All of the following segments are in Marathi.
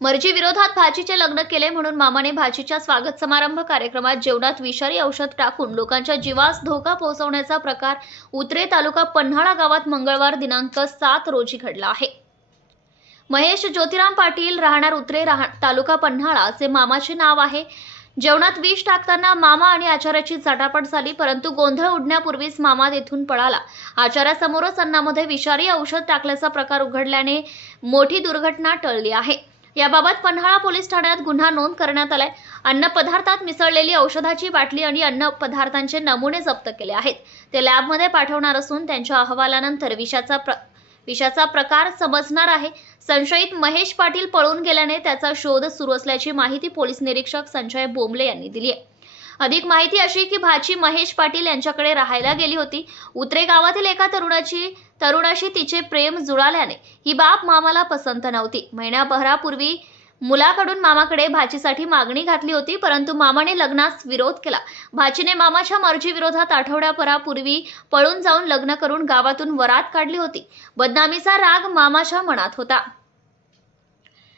मर्जी विरोधात भाचीचे लग्न केले म्हणून मामाने भाचीच्या स्वागत समारंभ कार्यक्रमात जेवणात विषारी औषध टाकून लोकांच्या जीवास धोका पोहोचवण्याचा प्रकार उतरे तालुका पन्हाळा गावात मंगळवार दिनांक 7 रोजी घडला आहे। महेश ज्योतिराम पाटील राहणार उतरे तालुका पन्हाळा असे मामाचे नाव आहे। जेवणात विष टाकताना मामा आणि आचार्याची चटापट झाली, परंतु गोंधळ उडण्यापूर्वीच मामा तेथून पळाला। आचार्यासमोरच अन्नामध्ये विषारी औषध टाकल्याचा प्रकार उघडल्याने मोठी दुर्घटना टळली आहे। याबाबत पन्हाळा पोलीस ठाण्यात गुन्हा नोंद करण्यात आलाय। अन्न पदार्थात मिसळलेली औषधाची बाटली आणि अन्न पदार्थांचे नमुने जप्त केले आहेत। ते लॅबमध्ये पाठवणार असून त्यांच्या अहवालानंतर विषाचा प्रकार समजणार आहे। संशयित महेश पाटील पळून गेल्याने त्याचा शोध सुरू असल्याची माहिती पोलीस निरीक्षक संजय बोंबले यांनी दिली आहे। अधिक माहिती अशी की भाची महेश पाटील यांच्याकडे राहायला गेली होती। उतरे गावातील एका तरुणाशी तिचे प्रेम जुळाल्याने ही बाब मामाला पसंत नव्हती। महिनाभरापूर्वी मुलाकडून मामाकडे भाचीसाठी मागणी घातली होती, परंतु मामाने लग्नास विरोध केला। भाचीने मामाच्या मर्जी विरोधात आठवड्याभरापूर्वी पळून जाऊन लग्न करून गावातून वरात काढली होती। बदनामीचा राग मामाच्या मनात होता।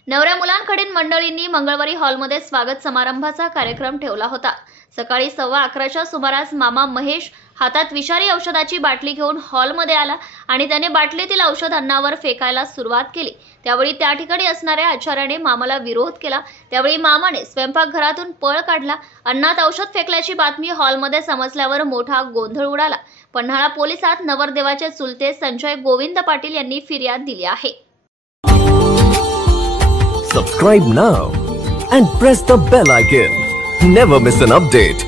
नवऱ्या मुलांकडील मंडळींनी मंगळवारी हॉलमध्ये स्वागत समारंभाचा कार्यक्रम ठेवला होता। सकाळी 11:15च्या सुमारास मामा महेश हातात विषारी औषधाची बाटली घेऊन हॉलमध्ये आला आणि त्याने बाटलीतील औषध अन्नावर फेकायला सुरुवात केली। त्यावेळी त्या ठिकाणी असणाऱ्या आचार्याने मामाला विरोध केला। त्यावेळी मामाने स्वयंपाकघरातून पळ काढला। अन्नात औषध फेकल्याची बातमी हॉलमध्ये समजल्यावर मोठा गोंधळ उडाला। पन्हाळा पोलिसात नवरदेवाचे चुलते संजय गोविंद पाटील यांनी फिर्याद दिली आहे। Subscribe now and press the bell icon. Never miss an update.